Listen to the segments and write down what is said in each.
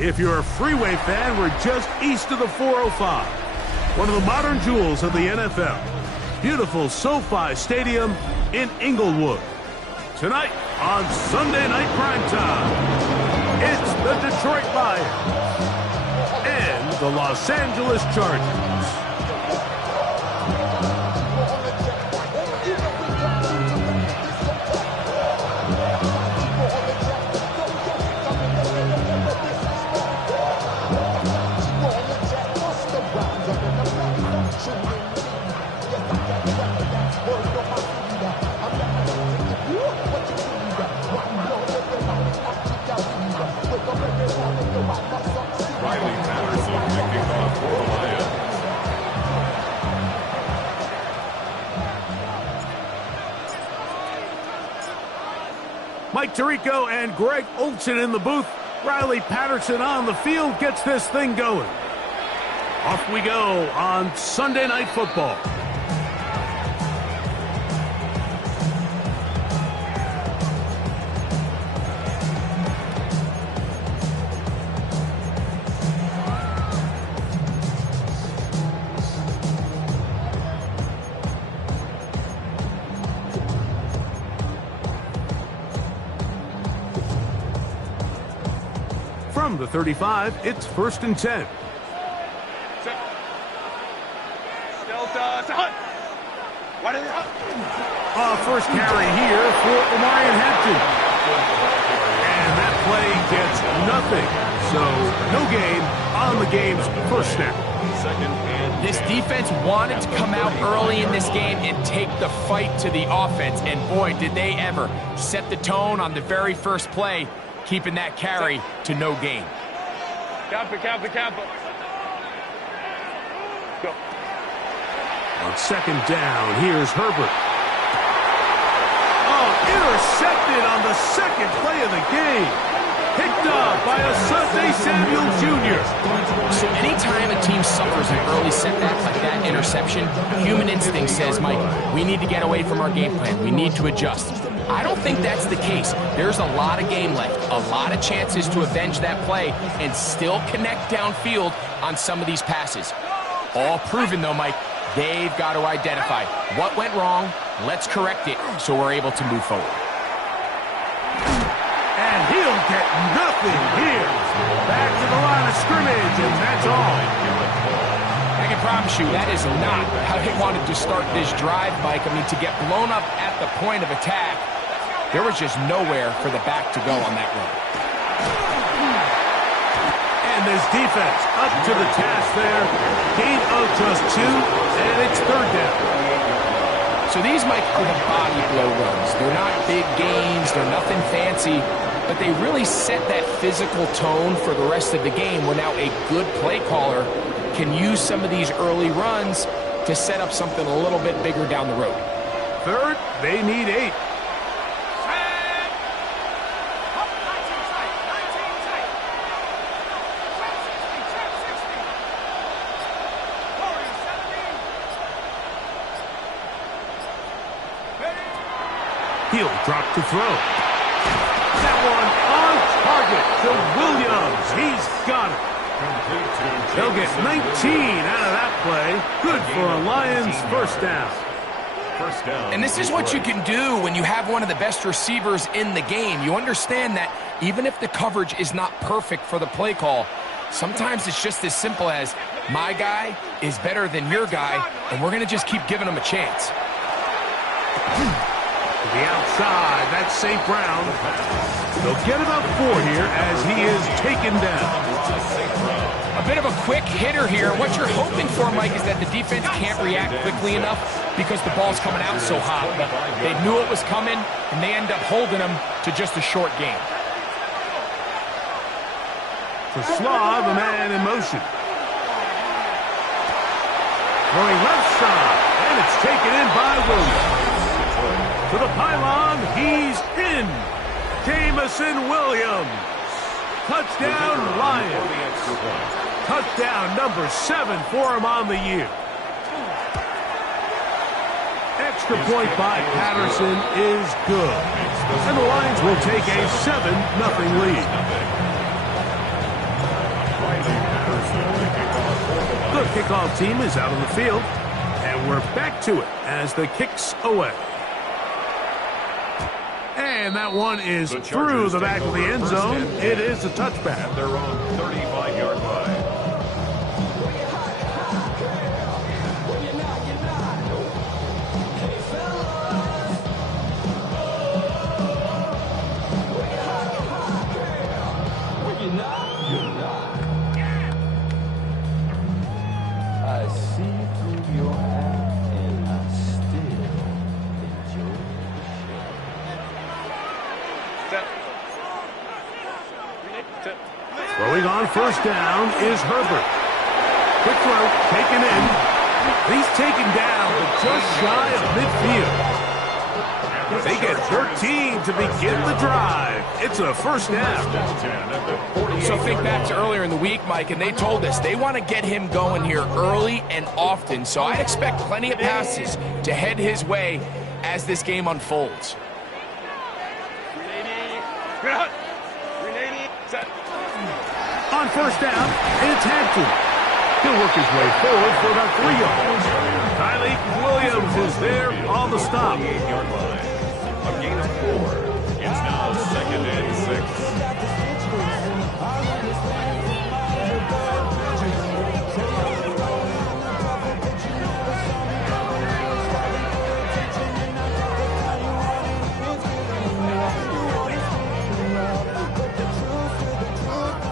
If you're a Freeway fan, we're just east of the 405. One of the modern jewels of the NFL. Beautiful SoFi Stadium in Inglewood. Tonight on Sunday Night Primetime, it's the Detroit Lions and the Los Angeles Chargers. Mike Tirico and Greg Olsen in the booth. Riley Patterson on the field gets this thing going. Off we go on Sunday Night Football. From the 35, it's 1st and 10. First carry here for Omarion Hampton. And that play gets nothing. So no gain on the game's first snap. This defense wanted to come out early in this game and take the fight to the offense. And boy, did they ever set the tone on the very first play, keeping that carry to no gain. Go. On second down, here's Herbert. Intercepted on the second play of the game. Picked up by Asante Samuel Jr. So anytime a team suffers an early setback like that interception, human instinct says, Mike, we need to get away from our game plan. We need to adjust. I don't think that's the case. There's a lot of game left, a lot of chances to avenge that play and still connect downfield on some of these passes. All proven, though, Mike. They've got to identify what went wrong. Let's correct it so we're able to move forward. And he'll get nothing here. Back to the line of scrimmage, and that's all. I can promise you that is not how they wanted to start this drive, Mike. I mean, to get blown up at the point of attack, there was just nowhere for the back to go on that run. And this defense up to the task there. Gain of just 2, and it's 3rd down. So these, Mike, are the body blow runs. They're not big gains. They're nothing fancy. But they really set that physical tone for the rest of the game where now a good play caller can use some of these early runs to set up something a little bit bigger down the road. 3rd, they need 8. He'll drop to throw. That one on target to Williams. He's got it. They'll get 19 out of that play. Good for a Lions first down. And this is what you can do when you have one of the best receivers in the game. You understand that even if the coverage is not perfect for the play call, sometimes it's just as simple as my guy is better than your guy, and we're going to just keep giving him a chance. To the outside, that's St. Brown. They'll get about 4 here as he is taken down. A bit of a quick hitter here. What you're hoping for, Mike, is that the defense can't react quickly enough because the ball's coming out so hot. But they knew it was coming, and they end up holding them to just a short game. For Slav, a man in motion. Throwing left side, and it's taken in by Williams. To the pylon, he's in. Jamison Williams. Touchdown, Lions. Touchdown number 7 for him on the year. Extra point by Patterson is good. And the Lions will take a 7-0 lead. The kickoff team is out on the field, and we're back to it as the kick's away. And that one is through the back of the end zone. It is a touchback. At their own 35-yard line. I see through your act and I still enjoy the show. Throwing on first down is Herbert. Quick throw, taken in. He's taken down, but just shy of midfield. They get 13 to begin the drive. It's a first down. So think back to earlier in the week, Mike, and they told us they want to get him going here early and often. So I expect plenty of passes to head his way as this game unfolds. On first down, it's Hampton. He'll work his way forward for about 3 yards. Tyleik Williams is there on the stop. 38-yard line. A gain of 4. It's now 2nd and 6.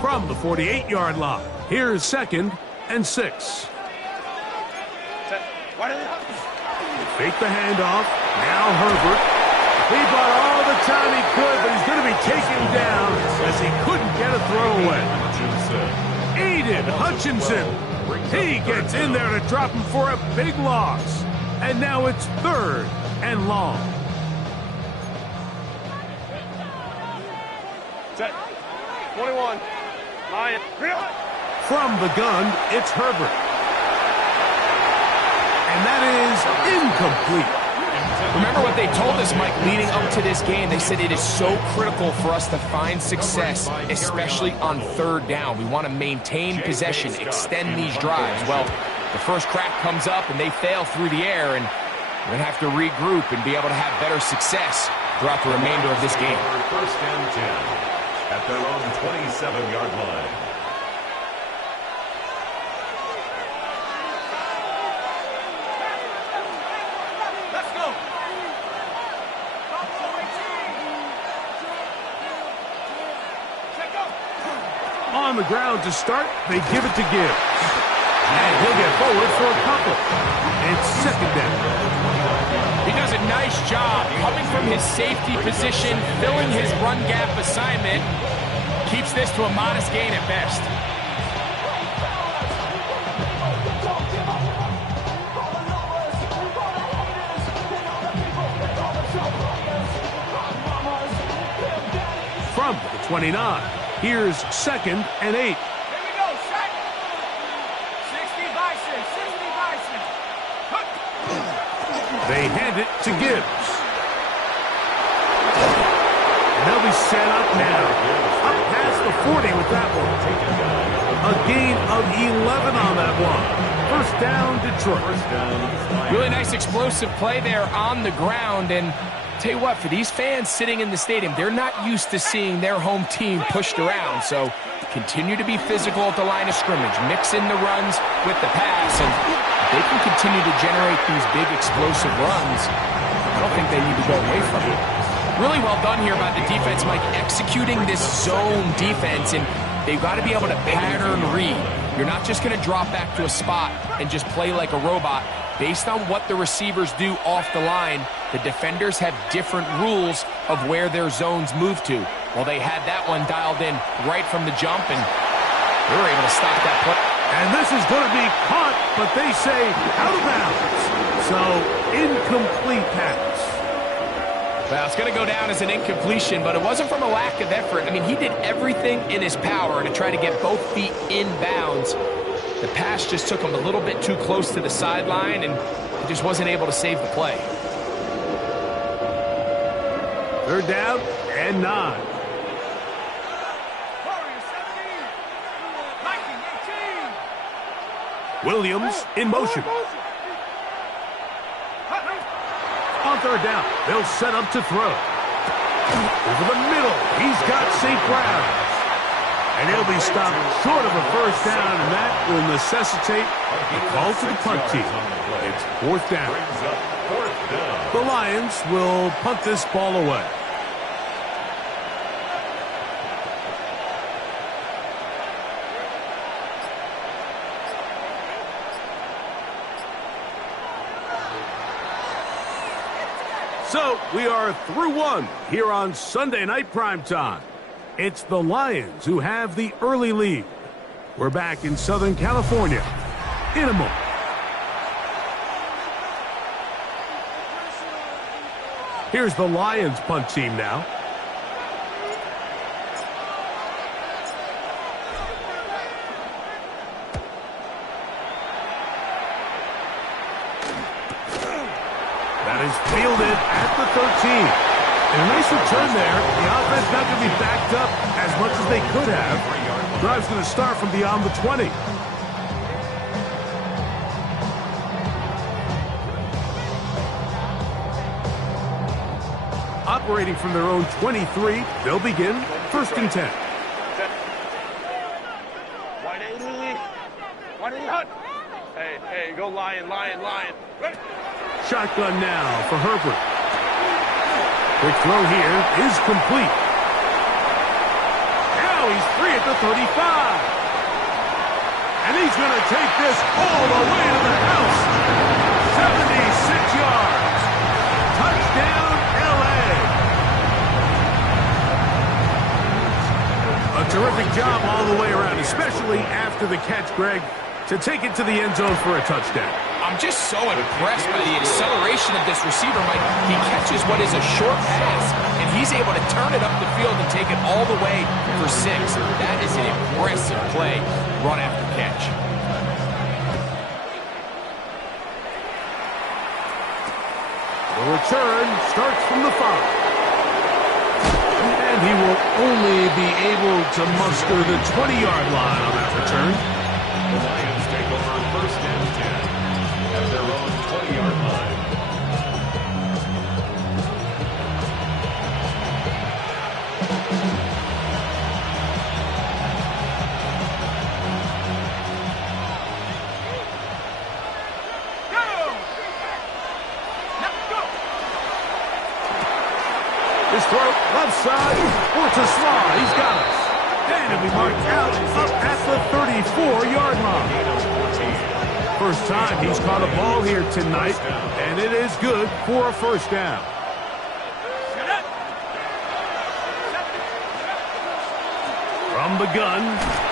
From the 48-yard line, here's 2nd and 6. Fake the handoff. Now Herbert. He bought all the time he could, but he's going to be taken down as he couldn't get a throw away. Aiden Hutchinson. He gets in there to drop him for a big loss. And now it's 3rd and long. Set. 21. Lion. From the gun, it's Herbert. And that is incomplete. Remember what they told us, Mike, leading up to this game. They said it is so critical for us to find success, especially on 3rd down. We want to maintain possession, extend these drives. Well, the first crack comes up and they fail through the air, and we're going to have to regroup and be able to have better success throughout the remainder of this game. 1st and 10 at their own 27-yard line. On the ground to start, they give it to Gibbs. And he'll get forward for a couple. It's 2nd down. He does a nice job coming from his safety position, filling his run gap assignment. Keeps this to a modest gain at best. From the 29, here's 2nd and 8. Here we go, set. 60 by 6, 60 by 6. They hand it to Gibbs. And they'll be set up now. Up past the 40 with that one. A gain of 11 on that one. First down, Detroit. Really nice explosive play there on the ground, and tell you what, for these fans sitting in the stadium, they're not used to seeing their home team pushed around. So continue to be physical at the line of scrimmage, mix in the runs with the pass, and if they can continue to generate these big explosive runs, I don't think they need to go away from it. Really well done here by the defense, Mike, executing this zone defense, and they've got to be able to pattern read. You're not just going to drop back to a spot and just play like a robot. Based on what the receivers do off the line, the defenders have different rules of where their zones move to. Well, they had that one dialed in right from the jump, and they were able to stop that play. And this is going to be caught, but they say out of bounds. So, incomplete pass. Well, it's going to go down as an incompletion, but it wasn't from a lack of effort. I mean, he did everything in his power to try to get both feet in bounds. The pass just took him a little bit too close to the sideline, and he just wasn't able to save the play. 3rd down and 9. Williams in motion. On third down, they'll set up to throw. Over the middle, he's got St. Brown. And he'll be stopped short of a first down, and that will necessitate a call to the punt team. It's fourth down. The Lions will punt this ball away. So, we are through one here on Sunday Night Primetime. It's the Lions who have the early lead. We're back in Southern California in a moment. Here's the Lions punt team now. That is fielded at the 13. And a nice return there. The offense not going to be backed up as much as they could have. Drive's going to start from beyond the 20. Operating from their own 23, they'll begin first and 10. 180 hut. Hey, go Lion. Ready? Shotgun now for Herbert. Quick throw here is complete. Now he's free at the 35. And he's going to take this all the way to the house. 76 yards. Touchdown, L.A. A terrific job all the way around, especially after the catch, Greg, to take it to the end zone for a touchdown. I'm just so impressed by the acceleration of this receiver, Mike. He catches what is a short pass, and he's able to turn it up the field and take it all the way for 6. That is an impressive play, run after catch. The return starts from the 5. And he will only be able to muster the 20-yard line on that return. The Lions take over first and 10 at their own 20-yard line. His throw, left side, Ortislaw, he's got us. And it'll be marked out up at the 34-yard line. First time he's caught a ball here tonight, and it is good for a first down. From the gun,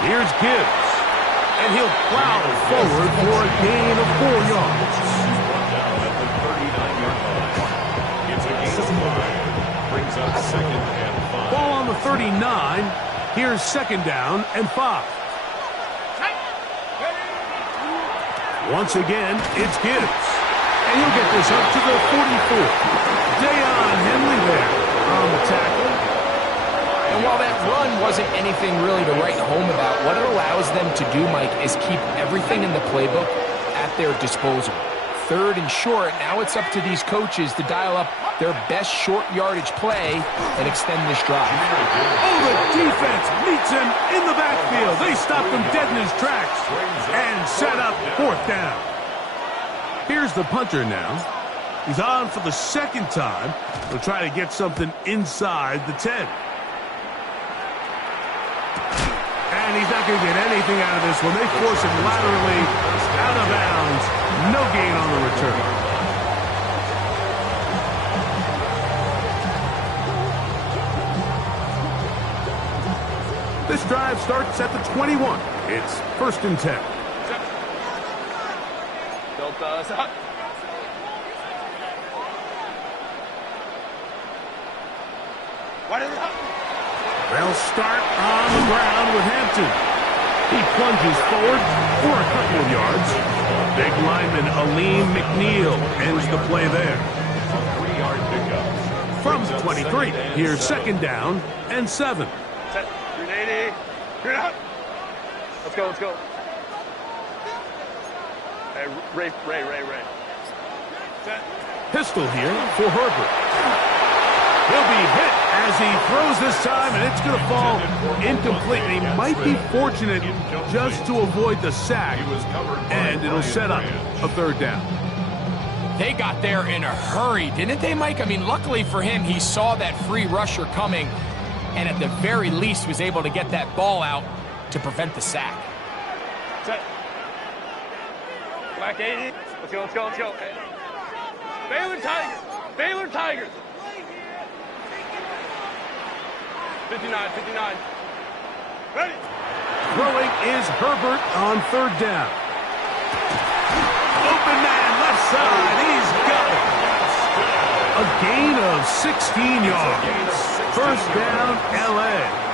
here's Gibbs. And he'll plow forward for a gain of 4 yards. Down at the 39-yard line. It's a gain of 5. Brings up second and 5. Ball on the 39. Here's second down and 5. Once again, it's Gibbs. And he'll get this up to the 44. Dayon Henley there on the tackle. And while that run wasn't anything really to write home about, what it allows them to do, Mike, is keep everything in the playbook at their disposal. Third and short, now it's up to these coaches to dial up their best short yardage play and extend this drive. Oh, the defense meets him in the backfield. They stopped him dead in his tracks and set up fourth down. Here's the punter now. He's on for the second time. He'll try to get something inside the 10. And he's not going to get anything out of this one. They force him laterally out of bounds. No gain on the return. This drive starts at the 21. It's first and 10. Built us up. What is it? They'll start on the ground with Hampton. He plunges forward for a couple of yards. Big lineman Aleem McNeil ends the play there. A 3-yard pickup. From the 23, here's second down and 7. Set. 380. Let's go. Hey, Ray. Pistol here for Herbert. He'll be hit as he throws this time, and it's going to fall incomplete. He might be fortunate just to avoid the sack, and it'll set up a third down. They got there in a hurry, didn't they, Mike? I mean, luckily for him, he saw that free rusher coming, and at the very least was able to get that ball out to prevent the sack. Set. Black 80. Let's go. Baylor Tigers. 59. Ready. Throwing is Herbert on third down. Open man, left side. He's got it. A gain of 16 yards. First down, L.A.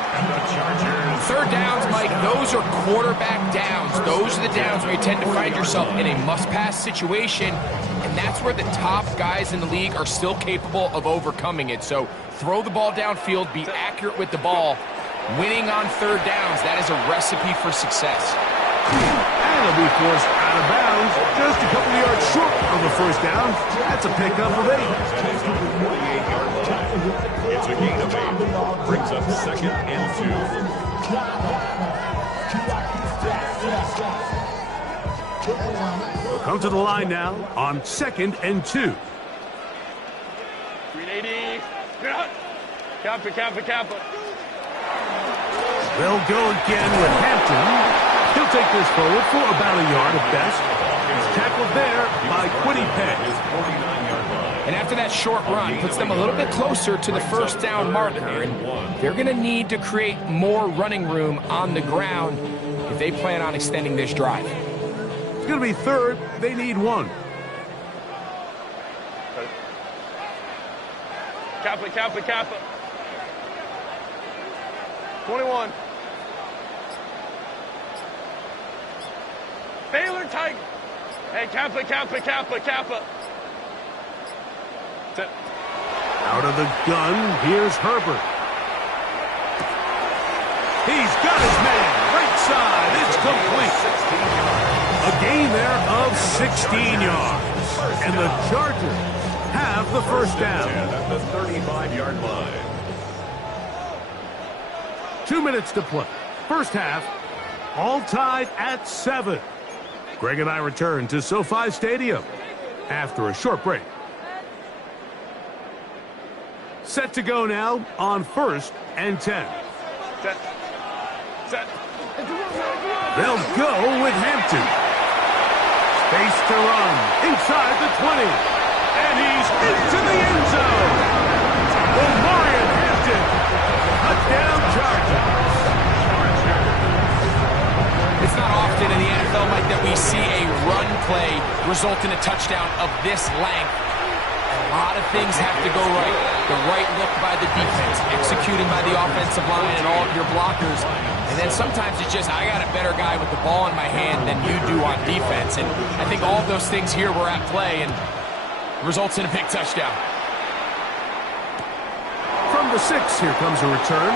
Third downs, Mike, those are quarterback downs. Those are the downs where you tend to find yourself in a must-pass situation, and that's where the top guys in the league are still capable of overcoming it. So throw the ball downfield, be accurate with the ball. Winning on third downs, that is a recipe for success. And he'll be forced out of bounds, just a couple of yards short of the first down. That's a pickup of 8. It's a gain of 8. Brings up second and 2. We'll come to the line now on second and 2. 380. Kappa. They'll go again with Hampton. He'll take this forward for about a yard at best. He's tackled there by Quiddy Pay. And after that short run, puts them a little bit closer to the first down marker. And they're going to need to create more running room on the ground if they plan on extending this drive. It's going to be third. They need 1. Kappa. 21. Baylor Tiger. Hey, Kappa. Set. Out of the gun, here's Herbert. He's got his man. Right side. It's complete. A gain there of 16 yards. And the Chargers have the first down. At the 35-yard line. 2 minutes to play. First half, all tied at 7. Greg and I return to SoFi Stadium after a short break. Set to go now on 1st and 10. Set. They'll go with Hampton. Space to run inside the 20. And he's into the end zone. Omarion Hampton. Touchdown Chargers. It's not often in the NFL, Mike, that we see a run play result in a touchdown of this length. A lot of things have to go right. The right look by the defense, executing by the offensive line and all of your blockers. And then sometimes it's just, I got a better guy with the ball in my hand than you do on defense. And I think all of those things here were at play and results in a big touchdown. From the 6, here comes a return.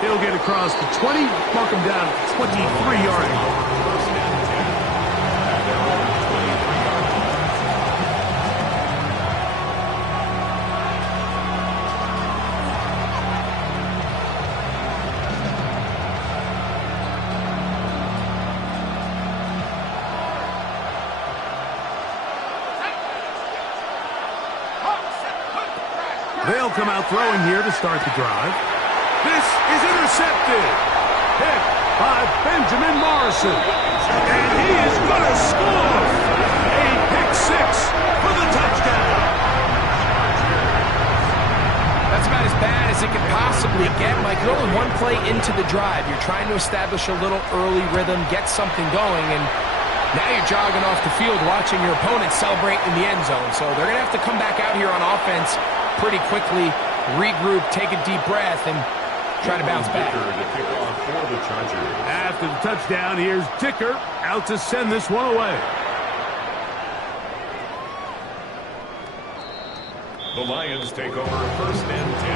He'll get across the 20, mark him down at the 23-yard line. They'll come out throwing here to start the drive. This is intercepted. Hit by Benjamin Morrison. And he is going to score. A pick 6 for the touchdown. That's about as bad as it could possibly get, Mike. You're only 1 play into the drive. You're trying to establish a little early rhythm, get something going, and now you're jogging off the field watching your opponent celebrate in the end zone. So they're going to have to come back out here on offense pretty quickly, regroup, take a deep breath, and try to bounce back. After the touchdown, here's Dicker out to send this one away. The Lions take over 1st and 10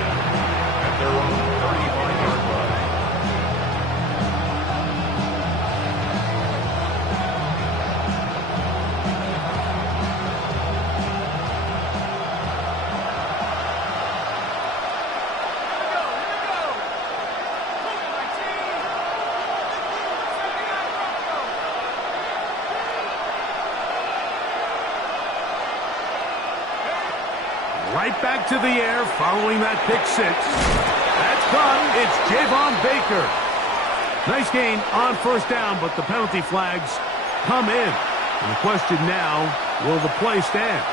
at their own 35-yard line. Right back to the air following that pick six. That's caught. It's Javon Baker. Nice gain on first down, but the penalty flags come in. And the question now, will the play stand?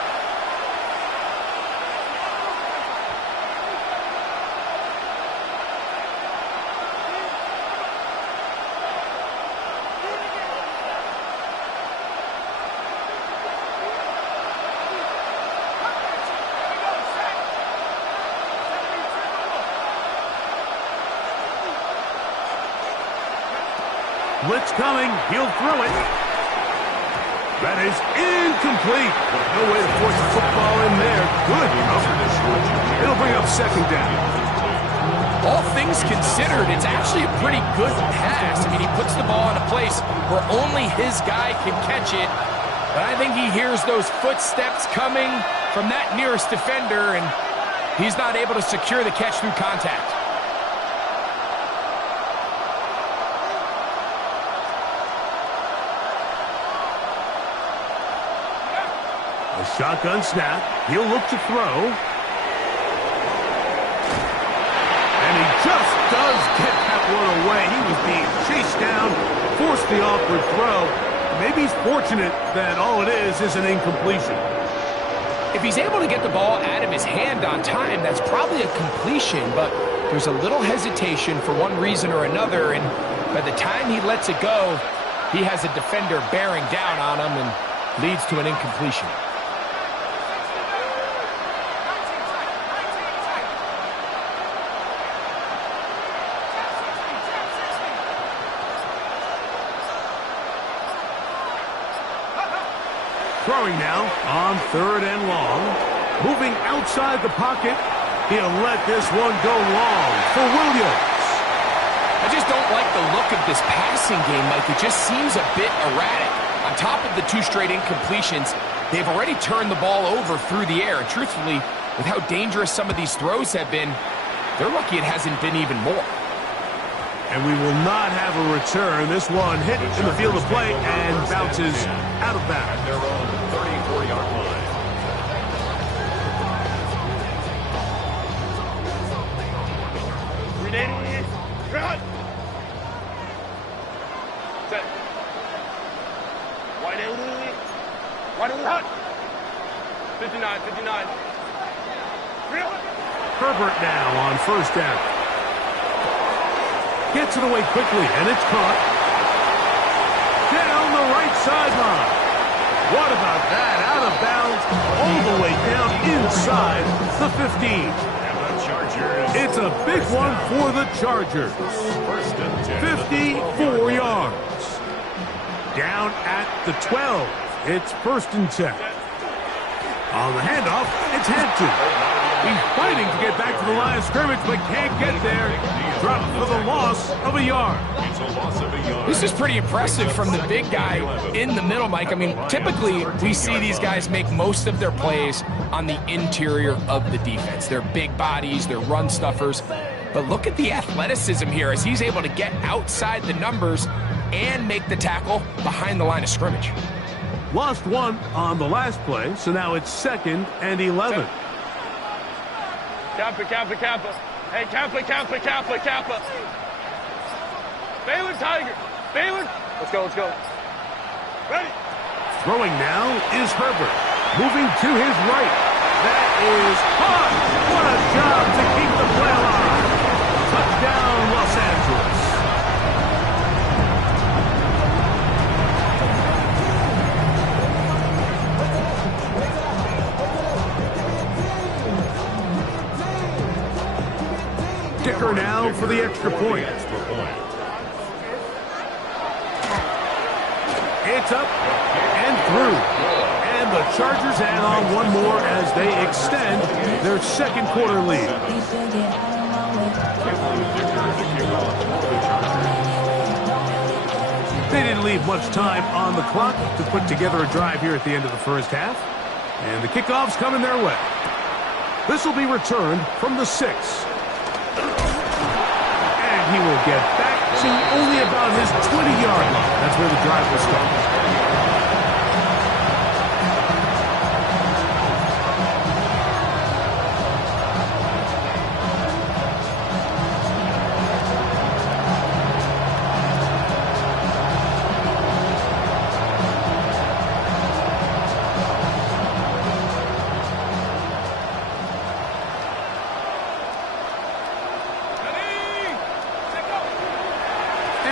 Blitz coming. He'll throw it. That is incomplete. No way to force the football in there. Good coverage. It'll bring up second down. All things considered, it's actually a pretty good pass. I mean, he puts the ball in a place where only his guy can catch it. But I think he hears those footsteps coming from that nearest defender, and he's not able to secure the catch through contact. A shotgun snap. He'll look to throw. And he just does get that one away. He was being chased down, forced the awkward throw. Maybe he's fortunate that all it is an incompletion. If he's able to get the ball out of his hand on time, that's probably a completion, but there's a little hesitation for one reason or another, and by the time he lets it go, he has a defender bearing down on him and leads to an incompletion. Throwing now on third and long. Moving outside the pocket. He'll let this one go long for Williams. I just don't like the look of this passing game, Mike. It just seems a bit erratic. On top of the two straight incompletions, they've already turned the ball over through the air. And truthfully, with how dangerous some of these throws have been, they're lucky it hasn't been even more. And we will not have a return. This one hit in the field of play and bounces out of bounds. At their own 34-yard line. Ready? Run! Set. Wide out. Wide out. 59, 59. Real. Herbert now on first down. Gets it away quickly, and it's caught. Down the right sideline. What about that? Out of bounds, all the way down inside the 15. And the Chargers. It's a big one for the Chargers. First and 10. 54 yards. Down at the 12. It's first and 10. On the handoff, it's Hampton. He's fighting to get back to the line of scrimmage, but can't get there. Dropped for the loss of a yard. It's a loss of a yard. This is pretty impressive from the big guy in the middle, Mike. I mean, typically we see these guys make most of their plays on the interior of the defense. They're big bodies, they're run stuffers. But look at the athleticism here as he's able to get outside the numbers and make the tackle behind the line of scrimmage. Lost one on the last play, so now it's second and 11. Kappa. Hey, Kappa. Balin Tiger. Balin. Let's go. Ready. Throwing now is Herbert. Moving to his right. That is caught. What a job to keep the play alive. Touchdown, Los Angeles. Kicker now for the extra point. It's up and through. And the Chargers add on one more as they extend their second quarter lead. They didn't leave much time on the clock to put together a drive here at the end of the first half. And the kickoff's coming their way. This will be returned from the 6. He will get back to only about his 20-yard line. That's where the drive will start.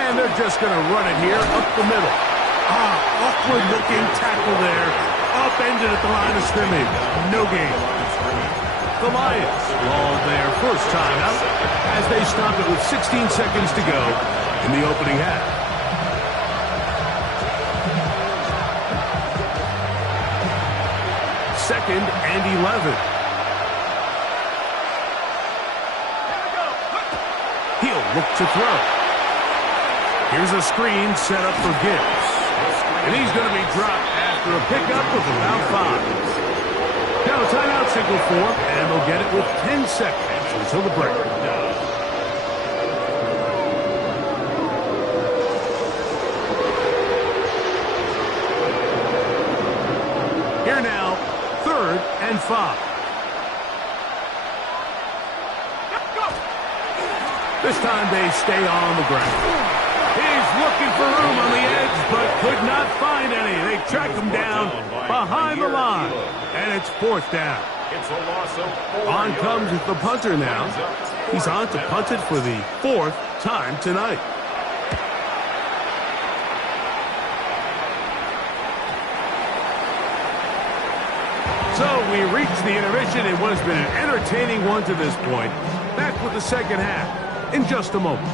And they're just going to run it here up the middle. Awkward-looking tackle there. Upended at the line of scrimmage. No gain. The Lions all their first time out as they stop it with 16 seconds to go in the opening half. Second and 11. He'll look to throw. Here's a screen set up for Gibbs. And he's going to be dropped after a pickup of about 5. Now a timeout signal for, and they'll get it with 10 seconds until the break. Here now, 3rd and 5. This time they stay on the ground. He's looking for room on the edge, but could not find any. They track him down behind the line, and it's 4th down. It's a loss of 4 On yards. comes the punter now. He's on to punt it for the 4th time tonight. So we reach the intermission in what has been an entertaining one to this point. Back with the second half in just a moment.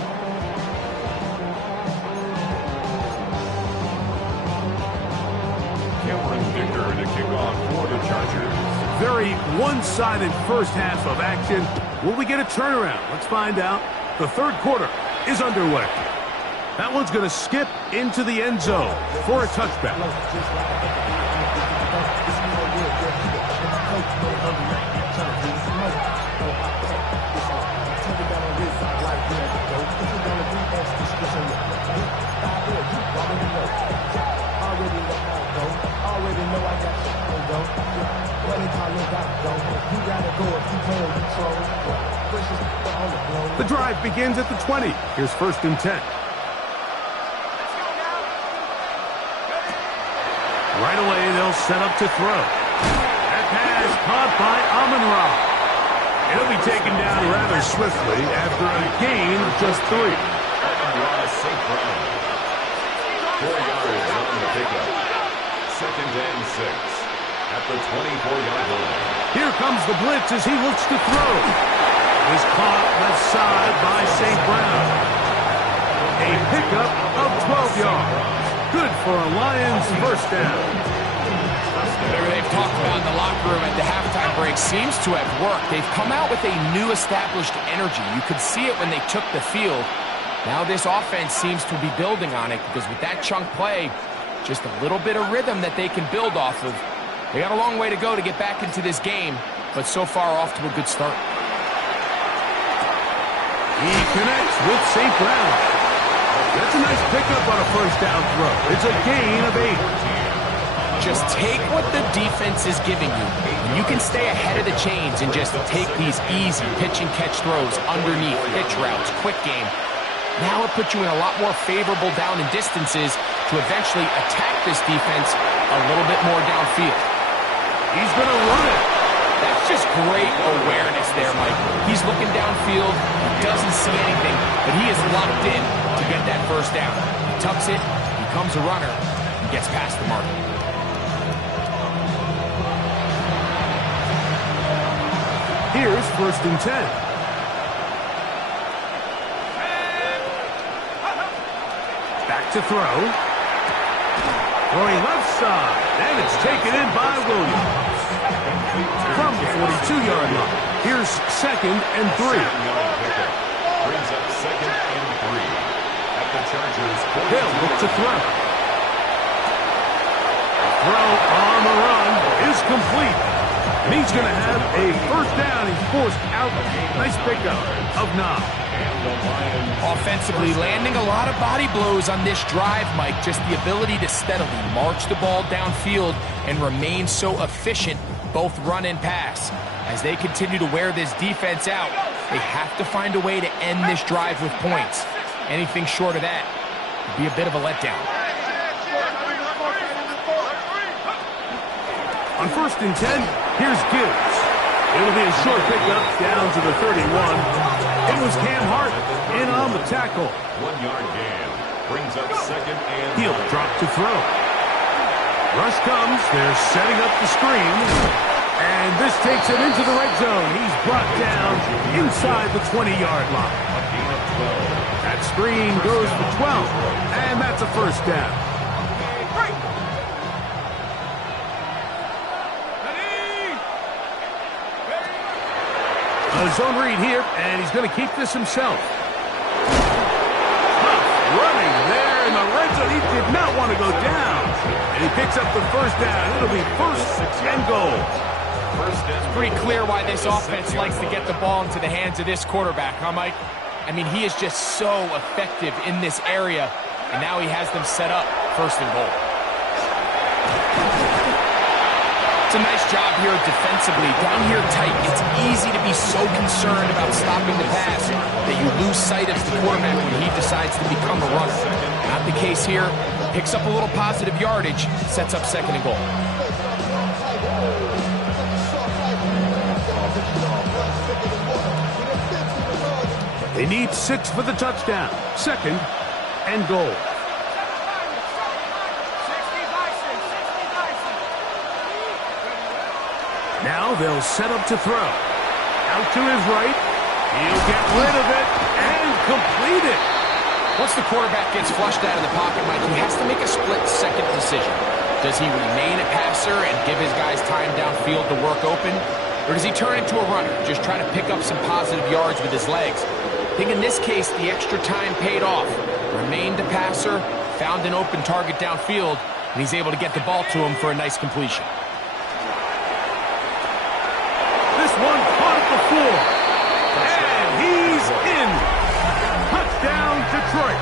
To kick off for the Chargers. Very one-sided first half of action. Will we get a turnaround? Let's find out. The 3rd quarter is underway. That one's going to skip into the end zone for a touchback. The drive begins at the 20. Here's 1st and 10. Right away, they'll set up to throw. That pass caught by Amon-Ra. It'll be taken down rather swiftly after a gain of just 3. Amon-Ra St. Brown. 4 yards on the pickup. 2nd and 6 at the 24-yard line. Here comes the blitz as he looks to throw. Is caught left side by St. Brown. A pickup of 12 yards. Good for a Lions first down. Whatever they've talked about in the locker room at the halftime break seems to have worked. They've come out with a new established energy. You could see it when they took the field. Now this offense seems to be building on it because with that chunk play, just a little bit of rhythm that they can build off of. They got a long way to go to get back into this game, but so far off to a good start. He connects with St. Brown. That's a nice pickup on a first down throw. It's a gain of 8. Just take what the defense is giving you. And you can stay ahead of the chains and just take these easy pitch and catch throws underneath, pitch routes, quick game. Now it puts you in a lot more favorable down and distances to eventually attack this defense a little bit more downfield. He's going to run it. That's just great awareness there, Mike. He's looking downfield. He doesn't see anything, but he is locked in to get that first down. He tucks it, becomes a runner, and gets past the mark. Here's 1st and 10. Back to throw. Throwing left side, and it's taken in by Williams. From the 42-yard line. Here's 2nd and 3. Brings up 2nd and 3 at the Chargers. They'll look to throw. The throw on the run is complete. And he's going to have a first down. He's forced out. Nice pickup of 9. Offensively, landing a lot of body blows on this drive, Mike. Just the ability to steadily march the ball downfield and remain so efficient, both run and pass. As they continue to wear this defense out, they have to find a way to end this drive with points. Anything short of that would be a bit of a letdown. On 1st and 10, here's Gibbs. It'll be a short pickup down to the 31. It was Cam Hart in on the tackle. 1 yard gain. Brings up second and He'll 9. drop to throw. Rush comes. They're setting up the screen. And this takes him into the red zone. He's brought down inside the 20-yard line. A gain of 12. That screen goes for 12. And that's a first down. A zone read here, and he's going to keep this himself. Tough running there in the red zone. He did not want to go down. And he picks up the first down. It'll be first and goal. It's pretty clear why this offense likes to get the ball into the hands of this quarterback, huh, Mike? I mean, he is just so effective in this area, and now he has them set up first and goal. It's a nice job here defensively. Down here tight, it's easy to be so concerned about stopping the pass that you lose sight of the quarterback when he decides to become a runner. Not the case here. Picks up a little positive yardage, sets up second and goal. They need 6 for the touchdown. Second and goal. Now they'll set up to throw. Out to his right. He'll get rid of it and complete it. Once the quarterback gets flushed out of the pocket, Mike, he has to make a split-second decision. Does he remain a passer and give his guys time downfield to work open? Or does he turn into a runner, just try to pick up some positive yards with his legs? I think in this case, the extra time paid off. Remained a passer, found an open target downfield, and he's able to get the ball to him for a nice completion. This one caught at the floor. And he's in. Touchdown, Detroit.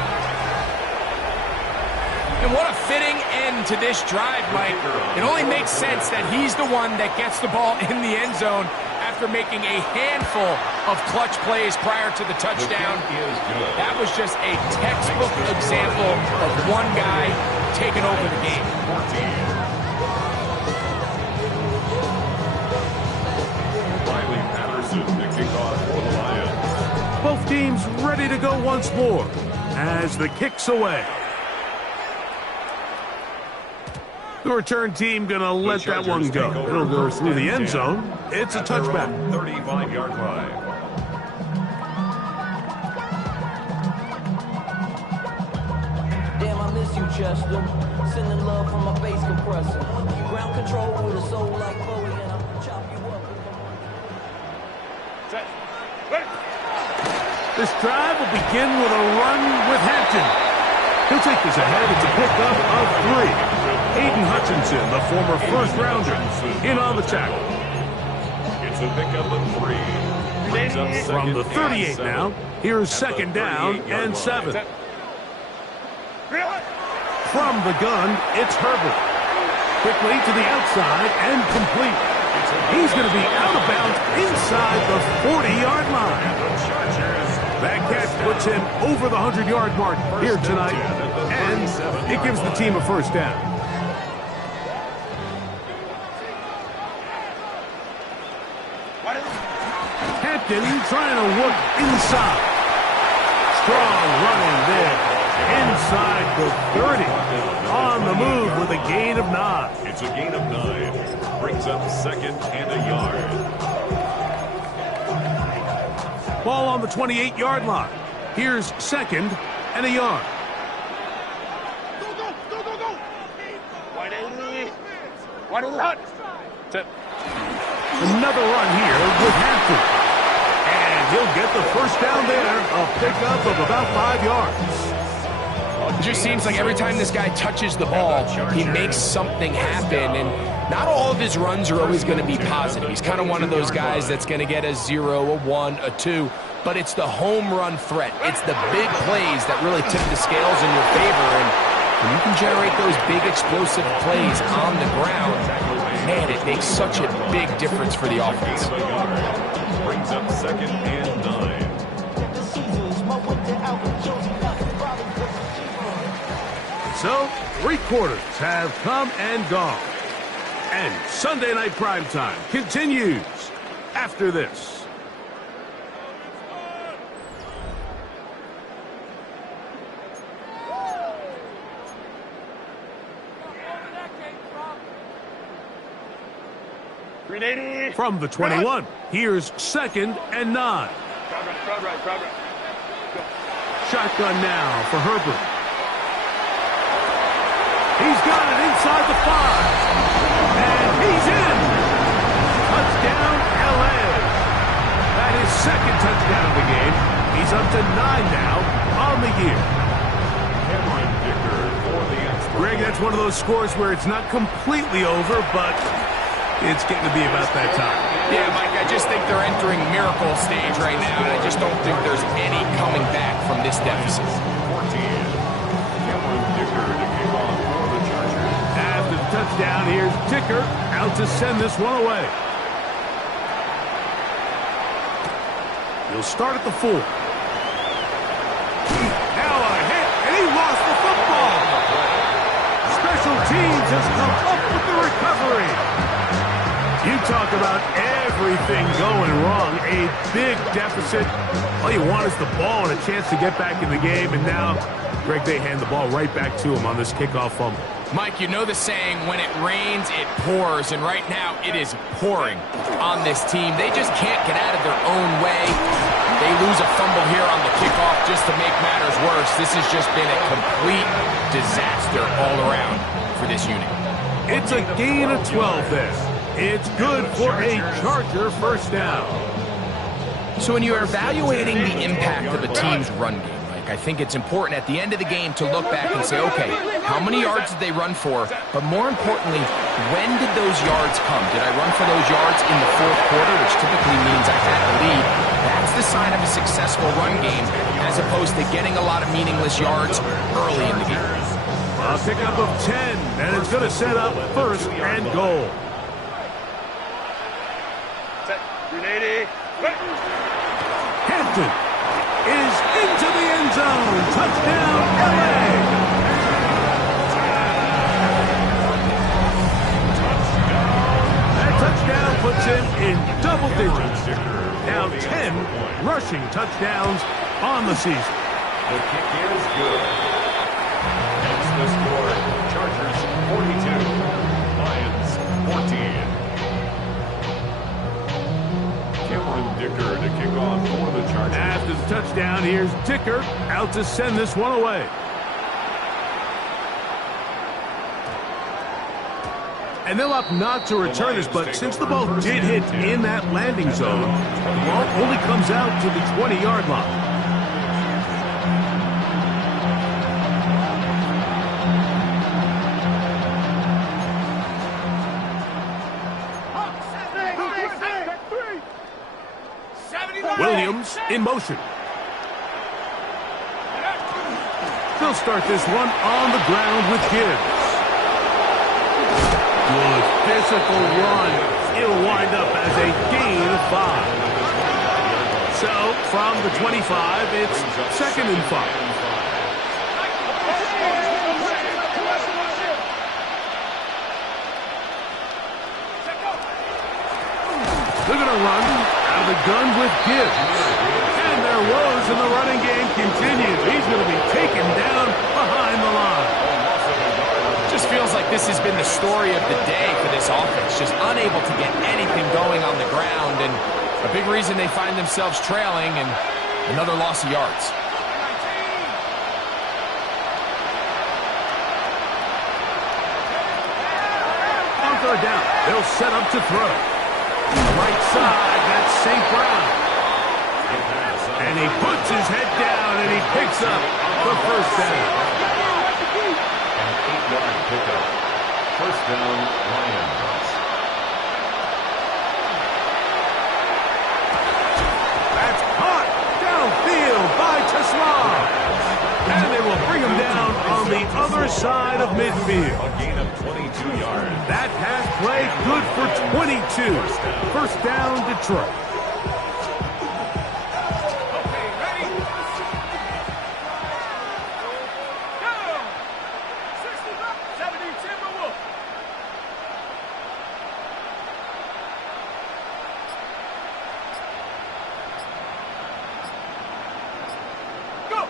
And what a fitting end to this drive, Mike. It only makes sense that he's the one that gets the ball in the end zone after making a handful of clutch plays prior to the touchdown. That was just a textbook example of one guy taking over the game. Riley Patterson, the kickoff for the Lions. Both teams ready to go once more as the kick's away. The return team going to let that one go. It'll go through the end zone. It's a touchback. 35-yard line. Damn, I miss you, Chester. Sending love from my bass compressor. Ground control with a soul like Bowie, and I'll chop you up. This drive will begin with a run with Hampton. He'll take this ahead. It's a pickup of 3. Aiden Hutchinson, the former first-rounder, in on the tackle. It's a pickup of 3. Brings up second From the 38 and 7. now, here's second down and 7. From the gun, it's Herbert. Quickly to the outside and complete. He's going to be out of bounds inside the 40-yard line. That catch puts him over the 100-yard mark here tonight, and it gives the team a first down. Hampton trying to work inside. Strong running there. Inside the 30. On the move with a gain of 9. It's a gain of 9. Brings up second and a yard. Ball on the 28-yard line. Here's second and a yard. Another run here with Hampton. And he'll get the first down there. A pickup of about 5 yards. It just seems like every time this guy touches the ball, he makes something happen. And not all of his runs are always going to be positive. He's kind of one of those guys that's going to get a 0, a 1, a 2. But it's the home run threat. It's the big plays that really tip the scales in your favor. And when you can generate those big explosive plays on the ground, man, it makes such a big difference for the offense. Brings up second and 9. So, 3 quarters have come and gone. And Sunday Night Primetime continues after this. From the 21, here's 2nd and 9. Shotgun now for Herbert. He's got it inside the 5. And he's in. Touchdown, LA. That is 2nd touchdown of the game. He's up to 9 now on the year. Greg, that's one of those scores where it's not completely over, but it's getting to be about that time. Yeah, Mike, I just think they're entering miracle stage right now, and I just don't think there's any coming back from this deficit. After the touchdown, here's Dicker out to send this one away. He'll start at the 4. Now a hit, and he lost the football. Special teams has come up with the recovery. You talk about everything going wrong. A big deficit. All you want is the ball and a chance to get back in the game. And now, Greg, they hand the ball right back to him on this kickoff fumble. Mike, you know the saying, when it rains, it pours. And right now, it is pouring on this team. They just can't get out of their own way. They lose a fumble here on the kickoff just to make matters worse. This has just been a complete disaster all around for this unit. It's a gain of 12 there. It's good for a Charger first down. So when you're evaluating the impact of a team's run game, Mike, I think it's important at the end of the game to look back and say, okay, how many yards did they run for? But more importantly, when did those yards come? Did I run for those yards in the 4th quarter, which typically means I had the lead? That's the sign of a successful run game, as opposed to getting a lot of meaningless yards early in the game. A pickup of 10, and it's going to set up 1st and goal. Hampton is into the end zone. Touchdown, LA. That touchdown puts him in double digits. Now 10 rushing touchdowns on the season. The kick is good. That's the score. Chargers 42. Lions 14. Dicker to kick off for the Chargers. After the touchdown, here's Dicker out to send this one away. And they'll opt not to return this, but since the ball did hit in that landing zone, the ball only comes out to the 20-yard line. Williams in motion. They'll start this one on the ground with Gibbs. Good physical run. It'll wind up as a gain of 5. So from the 25, it's 2nd and 5. They're going to run out of the gun with Gibbs. And their woes in the running game continue. He's going to be taken down behind the line. Just feels like this has been the story of the day for this offense. Just unable to get anything going on the ground. And a big reason they find themselves trailing and another loss of yards. On 3rd down, they'll set up to throw. On the right side, that's St. Brown. And he puts his head down and he picks up the 1st down. An 8-yard pickup. 1st down, Lions. That's caught downfield by Tesla. And they will bring him down on the other side of midfield. A gain of 22 yards. That pass play good for 22. 1st down, Detroit. Okay, ready? Go! 65, 70, Timberwolves. Go!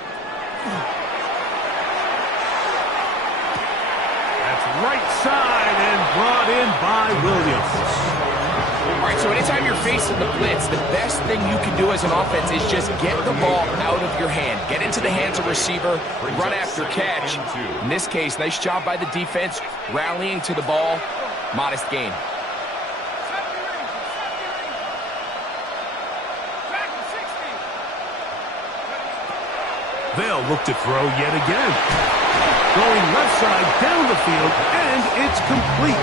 That's right side and brought in by Williams. right, so anytime you're facing the blitz, the best thing you can do as an offense is just get the ball out of your hand. Get into the hands of receiver, run after catch. In this case, nice job by the defense, rallying to the ball. Modest gain. They'll look to throw yet again. Going left side down the field, and it's complete.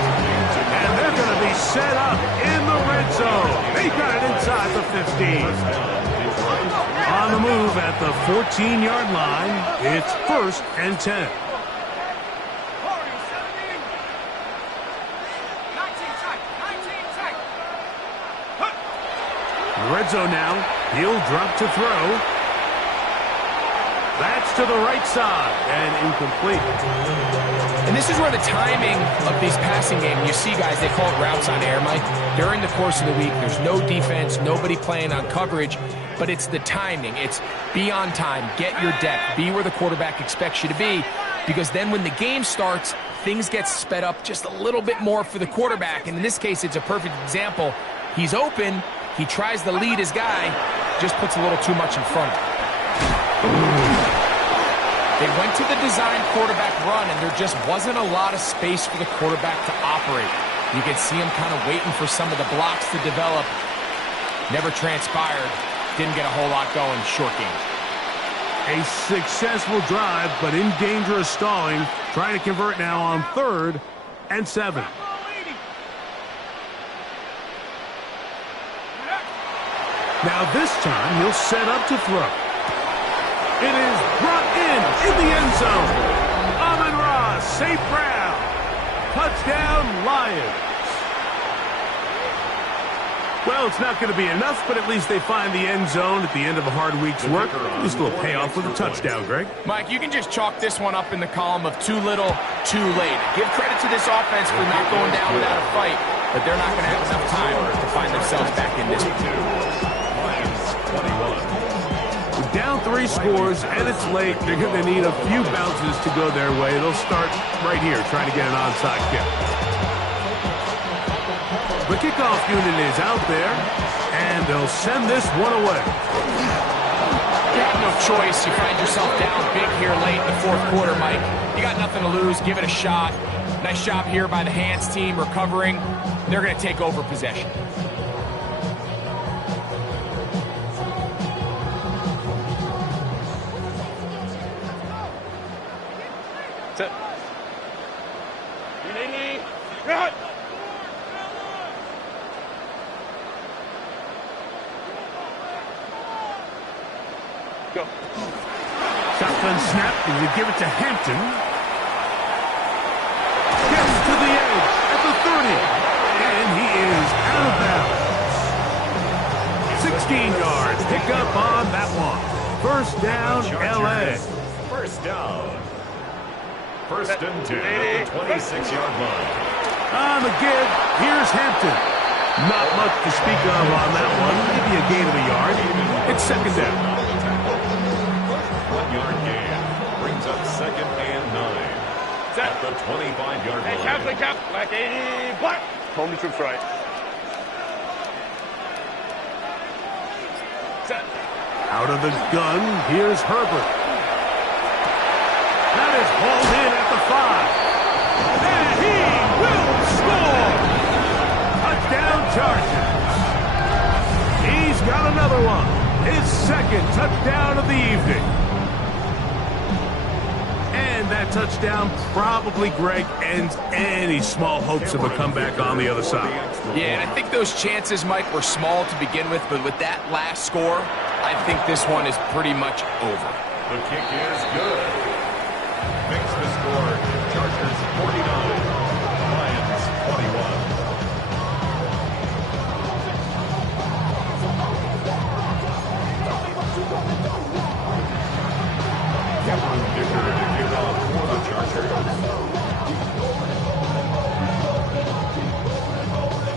And they're going to be set up in the red zone. They got it inside the 15. On the move at the 14-yard line, it's 1st and 10. Red zone now. He'll drop to throw. That's to the right side and incomplete. And this is where the timing of these passing games, you see guys, they call it routes on air, Mike. During the course of the week, there's no defense, nobody playing on coverage, but it's the timing. It's be on time, get your depth, be where the quarterback expects you to be, because then when the game starts, things get sped up just a little bit more for the quarterback. And in this case, it's a perfect example. He's open, he tries to lead his guy, just puts a little too much in front of him. They went to the design quarterback run, and there just wasn't a lot of space for the quarterback to operate. You could see him kind of waiting for some of the blocks to develop. Never transpired. Didn't get a whole lot going. Short game. A successful drive, but in danger of stalling. Trying to convert now on 3rd and 7. Now this time he'll set up to throw. It is brought in the end zone. Amon-Ra, St. Brown. Touchdown, Lions. Well, it's not going to be enough, but at least they find the end zone at the end of a hard week's work. At least a little payoff with a touchdown, Greg. Mike, you can just chalk this one up in the column of too little, too late. Give credit to this offense for not going down without a fight, but they're not going to have enough time to find themselves back in this one. Down 3 scores, and it's late. They're going to need a few bounces to go their way. They'll start right here, trying to get an onside kick. The kickoff unit is out there, and they'll send this one away. You have no choice. You find yourself down big here late in the 4th quarter, Mike. You got nothing to lose. Give it a shot. Nice job here by the hands team recovering. They're going to take over possession. Go. Shotgun snap, and you give it to Hampton. Gets to the edge at the 30, and he is out of bounds. 16 yards, pick up on that one. 1st down, L.A. 1st down. 1st and 10 at the 26-yard line. On the give, here's Hampton. Not much to speak of on that one. Maybe a gain of a yard. It's 2nd down. 1-yard gain brings up 2nd and 9 at the 25-yard line. Hey, cap, black 80, black. Home troops right. Set. Out of the gun, here's Herbert. That is hauled in at the 5. And he will score! Touchdown Chargers. He's got another one. His 2nd touchdown of the evening. And that touchdown probably, Greg, ends any small hopes of a comeback on the other side. Yeah, and I think those chances, Mike, were small to begin with, but with that last score, I think this one is pretty much over. The kick is good. Makes the score Chargers 49, Lions 21.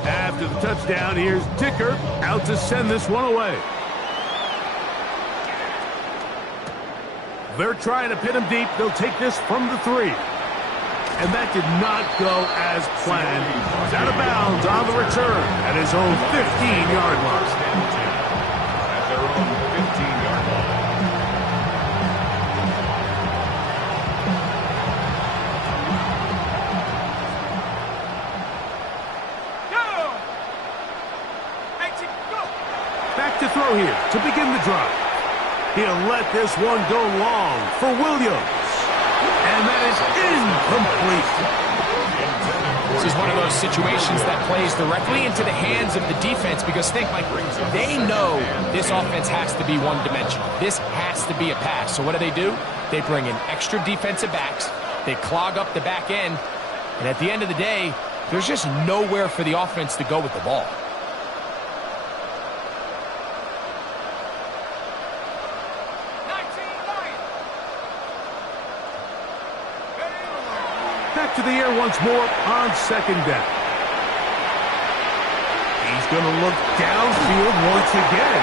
After the touchdown, here's Dicker out to send this one away. They're trying to pin him deep. They'll take this from the 3. And that did not go as planned. He's out of bounds on the return at his own 15-yard line. At their own 15-yard line. Back to throw here to begin the drive. He'll let this one go long for Williams. And that is incomplete. This is one of those situations that plays directly into the hands of the defense because think, Mike, they know this offense has to be one-dimensional. This has to be a pass. So what do? They bring in extra defensive backs. They clog up the back end. And at the end of the day, there's just nowhere for the offense to go with the ball. Back to the air once more on second down. He's going to look downfield once again.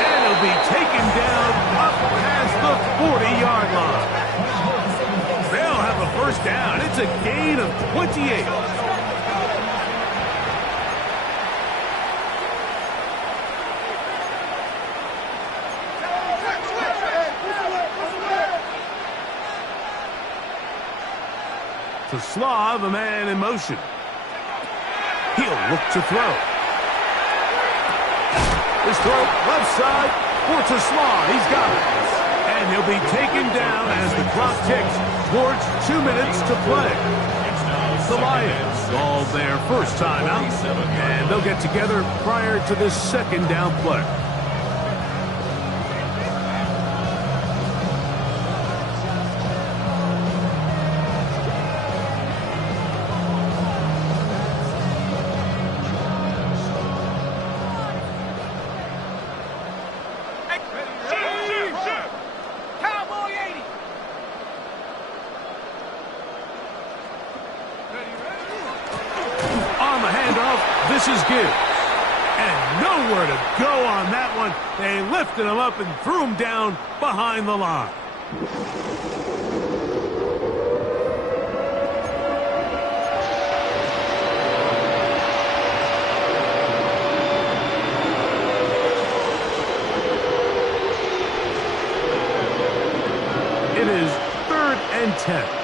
And he'll be taken down up past the 40-yard line. They'll have a first down. It's a gain of 28. To Slav, a man in motion. He'll look to throw. His throw left side for Slav. He's got it. And he'll be taken down as the clock ticks towards 2 minutes to play. The Lions called their first time out, and they'll get together prior to this second down play. This is Gibbs. And nowhere to go on that one. They lifted him up and threw him down behind the line. It is 3rd and 10.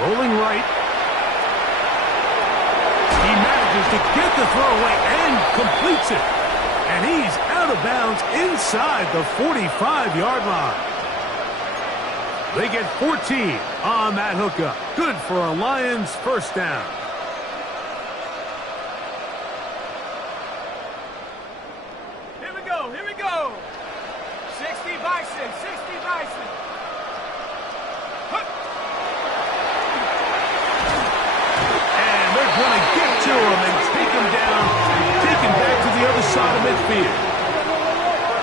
Rolling right. He manages to get the throw away and completes it. And he's out of bounds inside the 45-yard line. They get 14 on that hookup. Good for a Lions first down. Here we go, here we go. 60 Bison, 60 Bison. Want to get to him and take him down, take him back to the other side of midfield.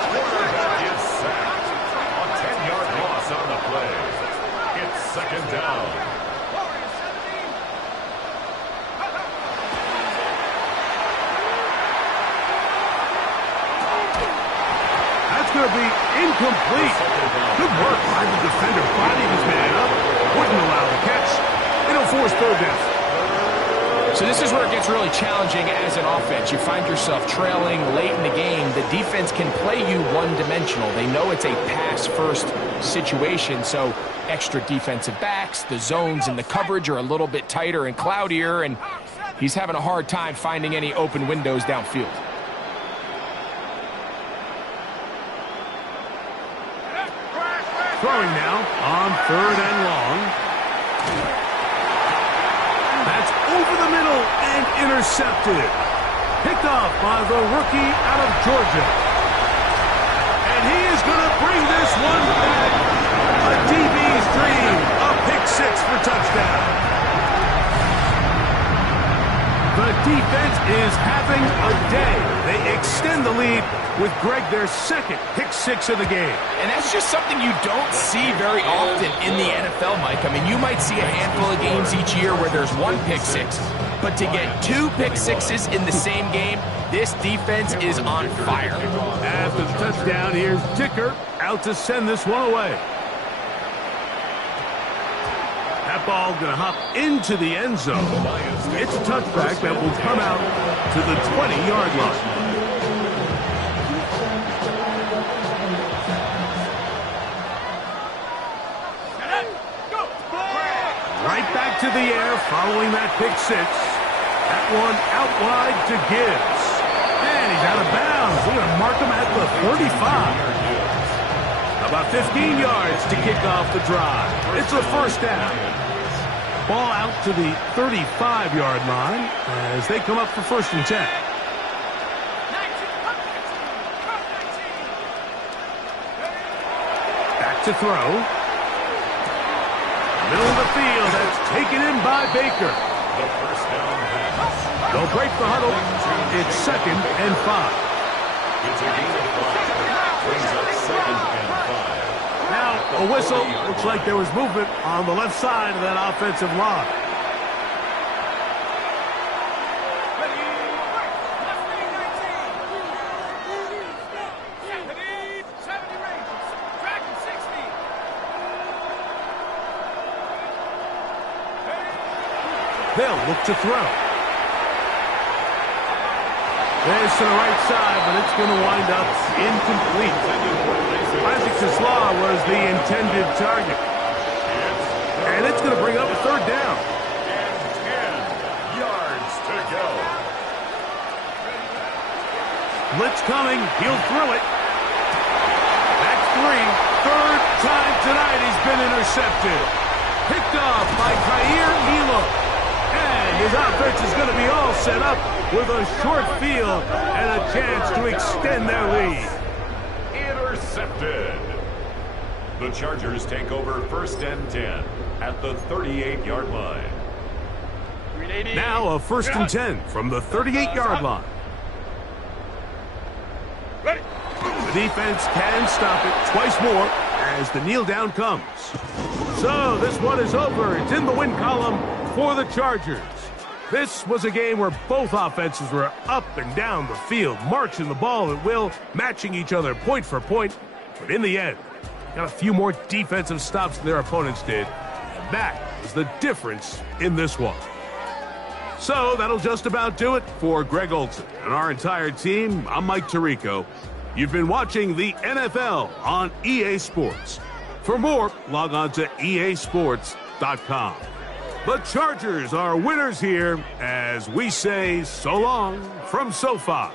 Quarterback is sacked. A 10-yard loss on the play. It's second down. That's going to be incomplete. Good work by the defender, bodying his man up. Wouldn't allow the catch. It'll force third down. So this is where it gets really challenging as an offense. You find yourself trailing late in the game. The defense can play you one-dimensional. They know it's a pass-first situation, so extra defensive backs, the zones and the coverage are a little bit tighter and cloudier, and he's having a hard time finding any open windows downfield. Throwing now on 3rd and long. That's over the middle and intercepted. Picked off by the rookie out of Georgia. And he is going to bring this one back. A DB's dream. A pick-6 for touchdown. The defense is having a day. They extend the lead with Greg their second pick-6 of the game. And that's just something you don't see very often in the NFL, Mike. I mean, you might see a handful of games each year where there's one pick-6. but to get 2 pick sixes in the same game, this defense is on fire. After the touchdown, here's Dicker out to send this one away. That ball going to hop into the end zone. It's a touchback that will come out to the 20-yard line. Right back to the air following that pick six. That one out wide to Gibbs. And he's out of bounds. We're going to mark him at the 35. About 15 yards to kick off the drive. It's a first down. Ball out to the 35-yard line as they come up for 1st and 10. Back to throw. Middle of the field, that's taken in by Baker. The first down pass. They'll break the huddle. It's 2nd and 5. It's a gain of 5. Brings up 2nd and 5. Now, a whistle. Looks like there was movement on the left side of that offensive line. They'll look to throw. There's to the right side, but it's going to wind up incomplete. Isaac Slaw was the intended target. And it's going to bring up a 3rd down. And 10 yards to go. Blitz coming. He'll throw it. That's 3. 3rd time tonight he's been intercepted. Picked off by Khair Elam. And his offense is going to be all set up with a short field and a chance to extend their lead. Intercepted. The Chargers take over 1st and 10 at the 38-yard line. Now a 1st and 10 from the 38-yard line. The defense can stop it twice more as the kneel down comes. So this one is over. It's in the win column for the Chargers. This was a game where both offenses were up and down the field, marching the ball at will, matching each other point for point. But in the end, got a few more defensive stops than their opponents did. And that is the difference in this one. So that'll just about do it for Greg Olsen and our entire team. I'm Mike Tirico. You've been watching the NFL on EA Sports. For more, log on to easports.com. The Chargers are winners here as we say so long from SoFi.